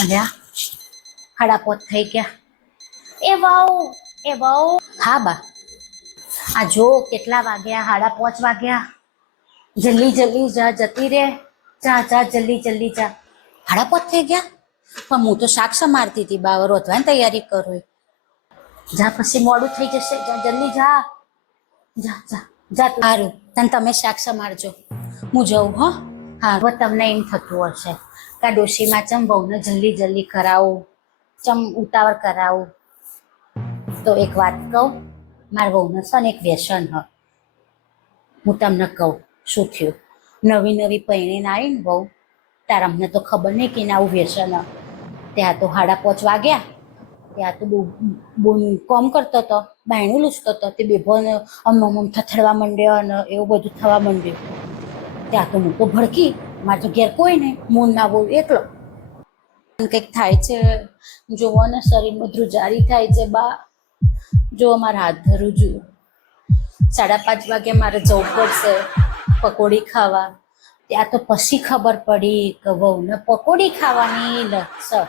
અલ્યા 5:30 થઈ ગયા. એ વહુ. હા બા. આ જો કેટલા વાગ્યા? 5:30 વાગ્યા. જલ્દી જલ્દી જા, જતી રે. જા જા, જલ્દી જલ્દી જા. 5:30 થઈ ગયા. પણ હું તો શાક સમારતી હતી બા, રોધવાની તૈયારી કરું. જા, પછી મોડું થઈ જશે. જા જલ્દી જા. જા જા જા. સારું, તને તમે શાક સમારજો, હું જઉં. હો હા. હવે તમને એમ થતું હશે કે આ ડોશીમાં ચમ બહુને જલ્દી જલ્દી કરાવું, ચમ ઉતાવળ કરાવું. તો એક વાત કહું, મારા બહુને છે ને એક વ્યસન હ. હું તમને કહું શું થયું. નવી નવી પૈણીને આવી ને બહુ, તાર અમને તો ખબર નહીં કે આવું વ્યસન હ. ત્યાં તો 5:30 વાગ્યા. ત્યાં તો બોન કોમ કરતો હતો, બાયણું લૂછતો હતો. તે બેભોને આમ થથડવા માંડ્યો અને એવું બધું થવા માંડ્યું. ત્યાં તો હું તો ભડકી. મારે તો ઘેર કોઈ નહીં, મૂન ના બોલ એકલો. કંઈક થાય છે, જોવો ને શરીરમાં ધ્રુજારી થાય છે બા. જો મારા હાથ ધરું છું. 5:30 વાગે મારે જવું પડશે પકોડી ખાવા. ત્યાં તો પછી ખબર પડી કે વહુને પકોડી ખાવાની લત છે.